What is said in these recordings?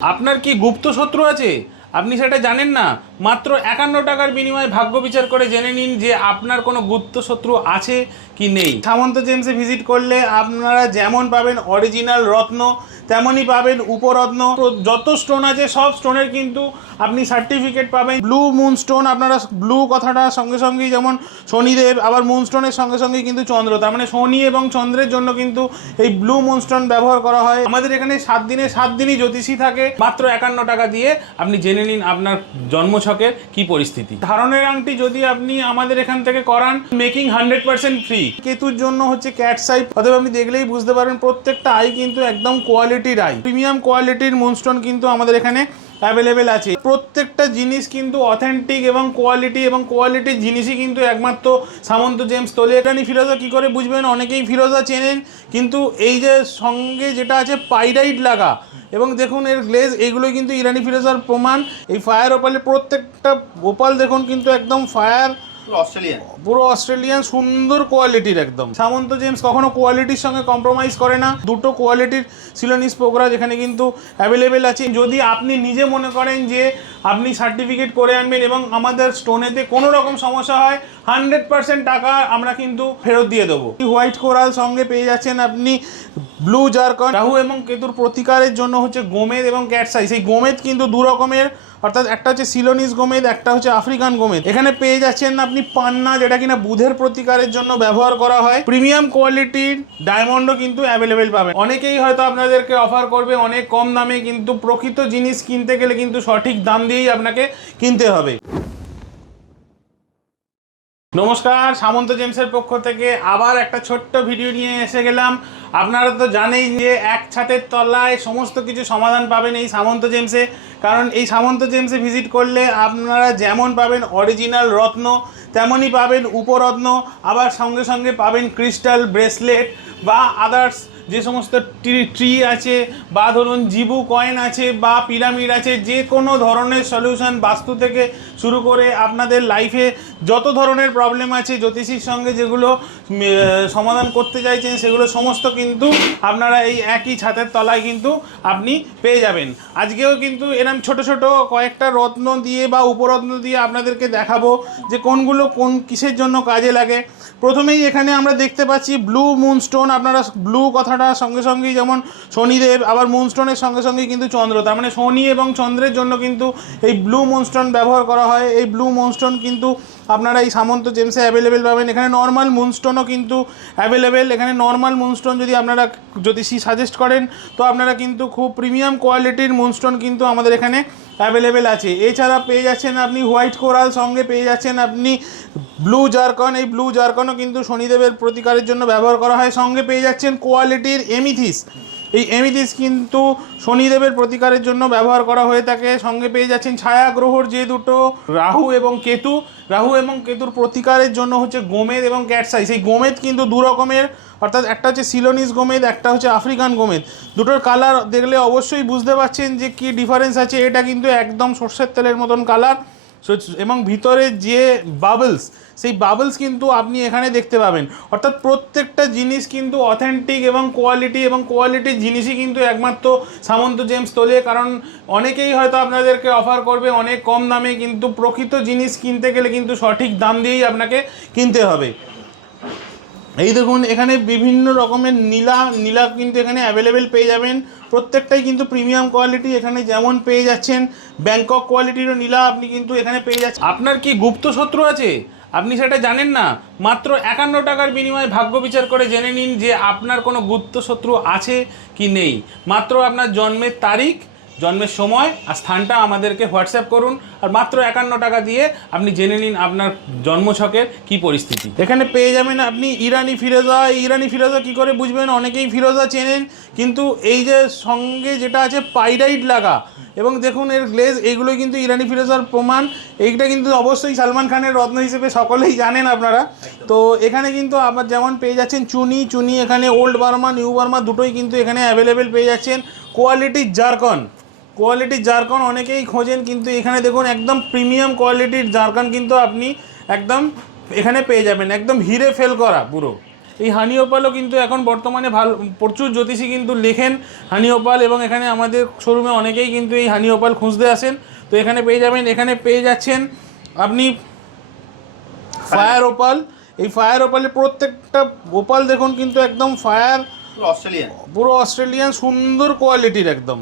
আপনার কি গুপ্ত শত্রু আছে? আপনি সেটা জানেন না। মাত্র 51 টাকার বিনিময়ে ভাগ্য বিচার করে জেনে নিন যে আপনার কোনো গুপ্ত শত্রু আছে কি নেই। সামন্ত জেমসে ভিজিট করলে আপনারা যেমন পাবেন অরিজিনাল রত্ন, তেমনই পাবেন উপরত্ন। যত স্টোন আছে সব স্টোনের কিন্তু আপনি সার্টিফিকেট পাবেন। ব্লু মুন স্টোন, আপনারা ব্লু কথাটা সঙ্গে সঙ্গেই যেমন শনিদেব, আবার মুন স্টোনের সঙ্গে সঙ্গেই কিন্তু চন্দ্র, তার মানে শনি এবং চন্দ্রের জন্য কিন্তু এই ব্লু মুন স্টোন ব্যবহার করা হয়। আমাদের এখানে 7 দিনে 7 দিনই জ্যোতিষী থাকে। মাত্র 51 টাকা দিয়ে আপনি জেনে নিন আপনার জন্মছকের কি পরিস্থিতি। ধারণের আংটি যদি আপনি আমাদের এখান থেকে করান, মেকিং 100% ফ্রি। কেতুর জন্য হচ্ছে ক্যাট সাই, অথবা আপনি দেখলেই বুঝতে পারেন প্রত্যেকটা আই কিন্তু একদম কোয়ালিটির আই, প্রিমিয়াম কোয়ালিটির মুনস্টোন কিন্তু আমাদের এখানে অ্যাভেলেবেল আছে। প্রত্যেকটা জিনিস কিন্তু অথেন্টিক এবং কোয়ালিটির জিনিসই কিন্তু একমাত্র সামন্ত জেমস তোলে। এখানে ফিরোজা কি করে বুঝবেন? অনেকেই ফিরোজা চেনেন, কিন্তু এই যে সঙ্গে যেটা আছে পাইরাইট লাগা, এবং দেখুন এর গ্লেজ, এইগুলোই কিন্তু ইরানি ফিরোজার প্রমাণ। এই ফায়ার ওপালের প্রত্যেকটা ওপাল দেখুন কিন্তু একদম ফায়ার, পুরো অস্ট্রেলিয়ান সুন্দর কোয়ালিটির একদম। সামন্ত জেমস কখনো কোয়ালিটির সঙ্গে কম্প্রোমাইজ করে না। দুটো কোয়ালিটির সিলোনিস পোকরাজ এখানে কিন্তু অ্যাভেলেবেল আছে। যদি আপনি নিজে মনে করেন যে আপনি সার্টিফিকেট করে আনবেন এবং আমাদের স্টোনেতে কোনো রকম সমস্যা হয়, 100% টাকা আমরা কিন্তু ফেরত দিয়ে দেবো। হোয়াইট কোরাল সঙ্গে পেয়ে যাচ্ছেন আপনি ব্লু জারকন। রাহু এবং কেতুর প্রতিকারের জন্য হচ্ছে গোমেদ এবং ক্যাটসাই। সেই গোমেদ কিন্তু দু রকমের, অর্থাৎ একটা হচ্ছে সিলোনিস গোমেদ, একটা হচ্ছে আফ্রিকান গোমেদ। এখানে পেয়ে যাচ্ছেন আপনি পান্না, যেটা কিনা বুধের প্রতিকারের জন্য ব্যবহার করা হয়। প্রিমিয়াম কোয়ালিটির ডায়মন্ডও কিন্তু অ্যাভেলেবেল পাবেন। অনেকেই হয়তো আপনাদেরকে অফার করবে অনেক কম দামে, কিন্তু প্রকৃত জিনিস কিনতে গেলে কিন্তু সঠিক দাম দিয়েই আপনাকে কিনতে হবে। নমস্কার, সামন্ত জেমসের পক্ষ থেকে আবার একটা ছোট্ট ভিডিও নিয়ে এসে গেলাম। আপনারা তো জানেন যে এক ছাদের তলায় সমস্ত কিছু সমাধান পাবেন এই সামন্ত জেমসে। কারণ এই সামন্ত জেমসে ভিজিট করলে আপনারা যেমন পাবেন অরিজিনাল রত্ন, তেমনই পাবেন উপরত্ন, আবার সঙ্গে সঙ্গে পাবেন ক্রিস্টাল ব্রেসলেট বা আদার্স যে সমস্ত ট্রি আছে, বা ধরুন জিবু কয়েন আছে, বা পিরামিড আছে, যে কোনো ধরনের সলিউশন, বাস্তু থেকে শুরু করে আপনাদের লাইফে যত ধরনের প্রবলেম আছে জ্যোতিষীর সঙ্গে যেগুলো সমাধান করতে চাইছেন, সেগুলো সমস্ত কিন্তু আপনারা এই একই ছাদের তলায় কিন্তু আপনি পেয়ে যাবেন। আজকেও কিন্তু এরকম ছোট ছোট কয়েকটা রত্ন দিয়ে বা উপরত্ন দিয়ে আপনাদেরকে দেখাবো যে কোনগুলো কোন কিসের জন্য কাজে লাগে। প্রথমেই এখানে আমরা দেখতে পাচ্ছি ব্লু মুন স্টোন। আপনারা ব্লু কথাটা সঙ্গে সঙ্গেই যেমন শনিদেব, আবার মুন স্টোনের সঙ্গে সঙ্গেই কিন্তু চন্দ্র, তার মানে শনি এবং চন্দ্রের জন্য কিন্তু এই ব্লু মুন স্টোন ব্যবহার করা হয়। এই ব্লু মুন স্টোন কিন্তু আপনারা এই সামন্ত জেমসে অ্যাভেলেবেল পাবেন। এখানে নর্মাল মুনস্টোনও কিন্তু অ্যাভেলেবেল। এখানে নর্মাল মুনস্টোন যদি আপনারা জ্যোতিষী সাজেস্ট করেন, তো আপনারা কিন্তু খুব প্রিমিয়াম কোয়ালিটির মুনস্টোন কিন্তু আমাদের এখানে অ্যাভেলেবেল আছে। এছাড়া পেয়ে যাচ্ছেন আপনি হোয়াইট কোরাল, সঙ্গে পেয়ে যাচ্ছেন আপনি ব্লু জারকন। এই ব্লু জারকনও কিন্তু শনিদেবের প্রতিকারের জন্য ব্যবহার করা হয়। সঙ্গে পেয়ে যাচ্ছেন কোয়ালিটির এমিথিস। এই এমিথিস কিন্তু শনিদেবের প্রতিকারের জন্য ব্যবহার করা হয়ে থাকে। সঙ্গে পেয়ে যাচ্ছেন ছায়া গ্রহর যে দুটো রাহু এবং কেতুর প্রতিকারের জন্য হচ্ছে গোমেদ এবং ক্যাটসাই। সেই গোমেদ কিন্তু দু রকমের, অর্থাৎ একটা হচ্ছে সিলোনিস গোমেদ, একটা হচ্ছে আফ্রিকান গোমেদ। দুটোর কালার দেখলে অবশ্যই বুঝতে পারছেন যে কী ডিফারেন্স আছে। এটা কিন্তু একদম সর্ষের তেলের মতন কালার, এবং ভিতরে যে বাবলস, সেই বাবলস কিন্তু আপনি এখানে দেখতে পাবেন। অর্থাৎ প্রত্যেকটা জিনিস কিন্তু অথেন্টিক এবং কোয়ালিটির জিনিসই কিন্তু একমাত্র সামন্ত জেমস তোলে। কারণ অনেকেই হয়তো আপনাদেরকে অফার করবে অনেক কম দামে, কিন্তু প্রকৃত জিনিস কিনতে গেলে কিন্তু সঠিক দাম দিয়েই আপনাকে কিনতে হবে। এই দেখুন এখানে বিভিন্ন রকমের নীলা কিন্তু এখানে অ্যাভেলেবেল পেয়ে যাবেন। প্রত্যেকটাই কিন্তু প্রিমিয়াম কোয়ালিটি। এখানে যেমন পেয়ে যাচ্ছেন ব্যাংকক কোয়ালিটিরও নীলা আপনি কিন্তু এখানে পেয়ে যাচ্ছেন। আপনার কি গুপ্ত শত্রু আছে? আপনি সেটা জানেন না। মাত্র 51 টাকার বিনিময়ে ভাগ্য বিচার করে জেনে নিন যে আপনার কোনো গুপ্ত শত্রু আছে কি নেই। মাত্র আপনার জন্মের তারিখ, জন্মের সময় আর স্থানটা আমাদেরকে হোয়াটসঅ্যাপ করুন, আর মাত্র 51 টাকা দিয়ে আপনি জেনে নিন আপনার জন্মছকের কি পরিস্থিতি। এখানে পেয়ে যাবেন আপনি ইরানি ফিরোজা। ইরানি ফিরোজা কি করে বুঝবেন? অনেকেই ফিরোজা চেনেন, কিন্তু এই যে সঙ্গে যেটা আছে পাইরাইট লাগা, এবং দেখুন এর গ্লেজ, এইগুলোই কিন্তু ইরানি ফিরোজার প্রমাণ। এইটা কিন্তু অবশ্যই সালমান খানের রত্ন হিসেবে সকলেই জানেন আপনারা। তো এখানে কিন্তু আবার যেমন পেয়ে যাচ্ছেন চুনি, এখানে ওল্ড বার্মা, নিউ বার্মা দুটোই কিন্তু এখানে অ্যাভেলেবেল পেয়ে যাচ্ছেন। কোয়ালিটির জারকন অনেকেই খোঁজেন, কিন্তু এখানে দেখুন একদম প্রিমিয়াম কোয়ালিটির জারকন কিন্তু আপনি একদম এখানে পেয়ে যাবেন, একদম হিরে ফেল করা পুরো। এই হানি ওপালও কিন্তু এখন বর্তমানে ভালো প্রচুর জ্যোতিষী কিন্তু লেখেন হানি ওপাল, এবং এখানে আমাদের শোরুমে অনেকেই কিন্তু এই হানি ওপাল খুঁজতে আসেন। তো এখানে পেয়ে যাবেন, এখানে পেয়ে যাচ্ছেন আপনি ফায়ার ওপাল। এই ফায়ার ওপালে প্রত্যেকটা ওপাল দেখুন কিন্তু একদম ফায়ার, পুরো অস্ট্রেলিয়ান সুন্দর কোয়ালিটির একদম।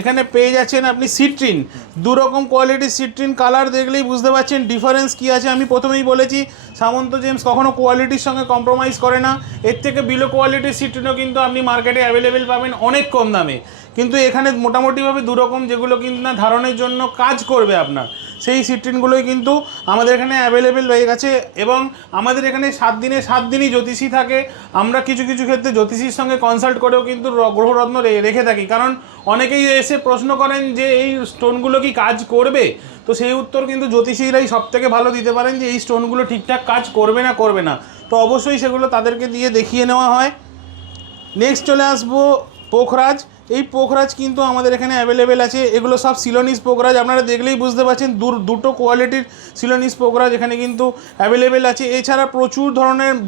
এখানে পেয়ে যাচ্ছেন আপনি সিট্রিন, দুরকম কোয়ালিটির সিট্রিন, কালার দেখলেই বুঝতে পারছেন ডিফারেন্স কী আছে। আমি প্রথমেই বলেছি সামন্ত জেমস কখনো কোয়ালিটির সঙ্গে কম্প্রোমাইজ করে না। এর থেকে বিলো কোয়ালিটির সিট্রিনও কিন্তু আপনি মার্কেটে অ্যাভেলেবেল পাবেন অনেক কম দামে, কিন্তু এখানে মোটামুটিভাবে দুরকম যেগুলো কিন্তু না ধারণের জন্য কাজ করবে আপনার, সেই সিট্রিনগুলোই কিন্তু আমাদের এখানে অ্যাভেলেবেল হয়ে গেছে। এবং আমাদের এখানে 7 দিনে 7 দিনই জ্যোতিষী থাকে। আমরা কিছু কিছু ক্ষেত্রে জ্যোতিষীর সঙ্গে কনসাল্ট করেও কিন্তু গ্রহরত্ন রেখে থাকি, কারণ অনেকেই এসে প্রশ্ন করেন যে এই স্টোনগুলো কি কাজ করবে, তো সেই উত্তর কিন্তু জ্যোতিষীরাই সব থেকে ভালো দিতে পারেন যে এই স্টোনগুলো ঠিকঠাক কাজ করবে না করবে না। তো অবশ্যই সেগুলো তাদেরকে দিয়ে দেখিয়ে নেওয়া হয়। নেক্সট চলে আসবো পোখরাজ। এই পোখরাজ কিন্তু আমাদের এখানে অ্যাভেলেবেল আছে। এগুলো সব সিলোনিস পোখরাজ, আপনারা দেখলেই বুঝতে পারছেন দুটো কোয়ালিটির সিলোনিস পোখরাজ এখানে কিন্তু অ্যাভেলেবেল আছে। এছাড়া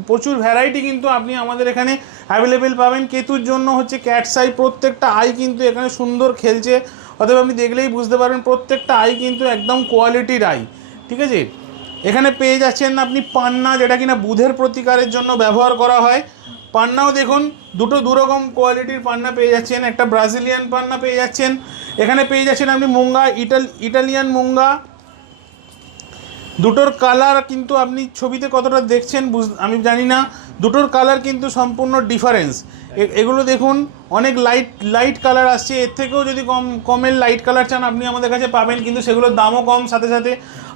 প্রচুর ভ্যারাইটি কিন্তু আপনি আমাদের এখানে অ্যাভেলেবেল পাবেন। কেতুর জন্য হচ্ছে ক্যাটস আই, প্রত্যেকটা আই কিন্তু এখানে সুন্দর খেলছে, অতএব আপনি দেখলেই বুঝতে পারেন প্রত্যেকটা আই কিন্তু একদম কোয়ালিটির আই, ঠিক আছে। এখানে পেয়ে যাচ্ছেন আপনি পান্না, যেটা কিনা বুধের প্রতিকারের জন্য ব্যবহার করা হয়। পান্নাও দেখুন দুরকম কোয়ালিটির পান্না পেয়ে যাচ্ছেন, একটা ব্রাজিলিয়ান পান্না পেয়ে যাচ্ছেন, এখানে পেয়ে যাচ্ছেন আপনি মুঙ্গা, ইটালিয়ান মুঙ্গা। দুটোর কালার কিন্তু আপনি ছবিতে কতটা দেখছেন আমি জানি না, দুটোর কালার কিন্তু সম্পূর্ণ ডিফারেন্স। এগুলো দেখুন অনেক লাইট কালার আসছে, এর থেকেও যদি কমের লাইট কালার চান আপনি আমাদের কাছে পাবেন, কিন্তু সেগুলোর দামও কম। সাথে সাথে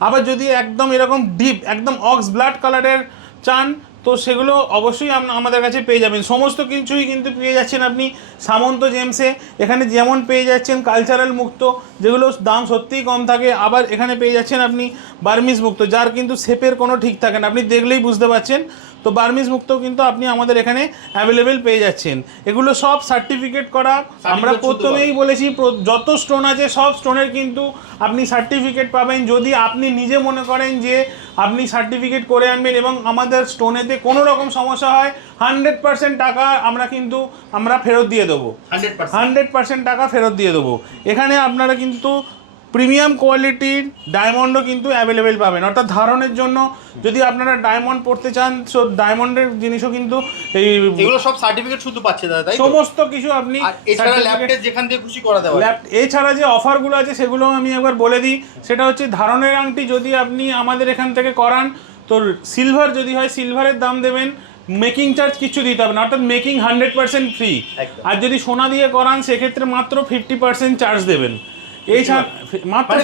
আবার যদি একদম এরকম ডিপ একদম অক্স ব্লাড কালারের চান তো সেগুলো অবশ্যই আমাদের কাছে পেয়ে যাবেন। সমস্ত কিছুই কিন্তু পেয়ে যাচ্ছেন আপনি সামন্ত জেমসে। এখানে যেমন পেয়ে যাচ্ছেন কালচারাল মুক্ত, যেগুলো দাম সত্যিই কম থাকে, আবার এখানে পেয়ে যাচ্ছেন আপনি বার্মিজ মুক্ত, যার কিন্তু শেপের কোনো ঠিক থাকে না, আপনি দেখলেই বুঝতে পারছেন। তো বার্মিজ মুক্ত কিন্তু আপনি আমাদের এখানে অ্যাভেলেবেল পেয়ে যাচ্ছেন। এগুলো সব সার্টিফিকেট করা। আমরা প্রথমেই বলেছি যত স্টোন আছে সব স্টোনের কিন্তু আপনি সার্টিফিকেট পাবেন। যদি আপনি নিজে মনে করেন যে আপনি সার্টিফিকেট করে আনবেন এবং আমাদের স্টোনেতে কোনো রকম সমস্যা হয়, 100% টাকা আমরা ফেরত দিয়ে দেবো, 100% টাকা ফেরত দিয়ে দেবো। এখানে আপনারা কিন্তু প্রিমিয়াম কোয়ালিটির ডায়মন্ডও কিন্তু অ্যাভেলেবেল পাবেন, অর্থাৎ ধারণের জন্য যদি আপনারা ডায়মন্ড পড়তে চান, সো ডায়মন্ডের জিনিসও কিন্তু এগুলো সব সার্টিফিকেট শুধু পাচ্ছে দাদা, তাই সমস্ত কিছু আপনি এছাড়া ল্যাব টেস্ট যেখান থেকে খুশি করাতে পারবেন। এছাড়া যে অফারগুলো আছে সেগুলো আমি একবার বলে দিই। সেটা হচ্ছে ধারণের আংটি যদি আপনি আমাদের এখান থেকে করান তো সিলভার যদি হয় সিলভারের দাম দেবেন, মেকিং চার্জ কিছু দিতে হবে না, অর্থাৎ মেকিং 100% ফ্রি। আর যদি সোনা দিয়ে করান সেক্ষেত্রে মাত্র 50% চার্জ দেবেন। এই মাত্র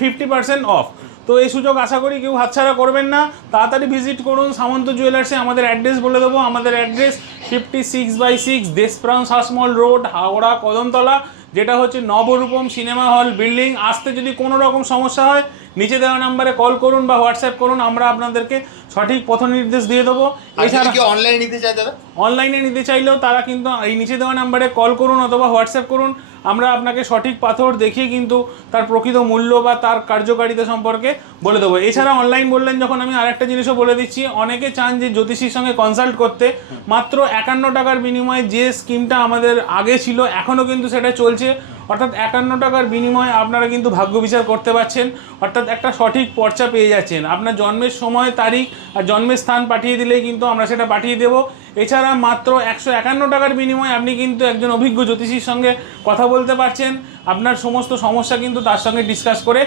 50% অফ। তো এই সুযোগ আশা করি কেউ হাতছাড়া করবেন না, তাড়াতাড়ি ভিজিট করুন সামন্ত জুয়েলার্সে। আমাদের অ্যাড্রেস বলে দেবো, আমাদের অ্যাড্রেস 56/6 দেশপ্রাণ শাসমল রোড, হাওড়া কদমতলা, যেটা হচ্ছে নবরূপম সিনেমা হল বিল্ডিং। আসতে যদি কোনো রকম সমস্যা হয় নিচে দেওয়া নাম্বারে কল করুন বা হোয়াটসঅ্যাপ করুন, আমরা আপনাদেরকে সঠিক পথ নির্দেশ দিয়ে দেবো। এছাড়া কি অনলাইনে নিতে চাই দাদা, অনলাইনে নিতে চাইলেও তারা কিন্তু এই নিচে দেওয়া নাম্বারে কল করুন অথবা হোয়াটসঅ্যাপ করুন, আমরা আপনাকে সঠিক পাথর দেখিয়ে কিন্তু তার প্রকৃত মূল্য বা তার কার্যকারিতা সম্পর্কে বলে দেবো। এছাড়া অনলাইন বললেন যখন, আমি আরেকটা জিনিসও বলে দিচ্ছি, অনেকে চান যে জ্যোতিষীর সঙ্গে কনসাল্ট করতে, মাত্র 51 টাকার বিনিময়ে যে স্কিমটা আমাদের আগে ছিল এখনও কিন্তু সেটা চলছে, অর্থাৎ 51 টাকার বিনিময়ে আপনারা কিন্তু ভাগ্য বিচার করতে পারছেন, অর্থাৎ একটা সঠিক পর্চা পেয়ে যাচ্ছেন। আপনার জন্মের সময়, তারিখ আর জন্মের স্থান পাঠিয়ে দিলেই কিন্তু আমরা সেটা পাঠিয়ে দেবো। এছাড়া মাত্র 151 টাকার বিনিময়ে আপনি কিন্তু একজন অভিজ্ঞ জ্যোতিষীর সঙ্গে কথা বলতে পারছেন, আপনার সমস্ত সমস্যা কিন্তু তার সঙ্গে ডিসকাস করে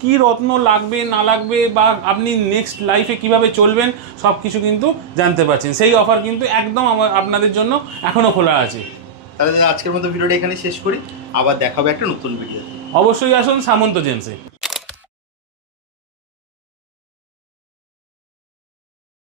কী রত্ন লাগবে না লাগবে বা আপনি নেক্সট লাইফে কিভাবে চলবেন সব কিছু কিন্তু জানতে পারছেন। সেই অফার কিন্তু একদম আপনাদের জন্য এখনও খোলা আছে। তাহলে আজকের মতো ভিডিওটা এখানে শেষ করি, আবার দেখাবো একটা নতুন ভিডিও। অবশ্যই আসুন সামন্ত জেমসে।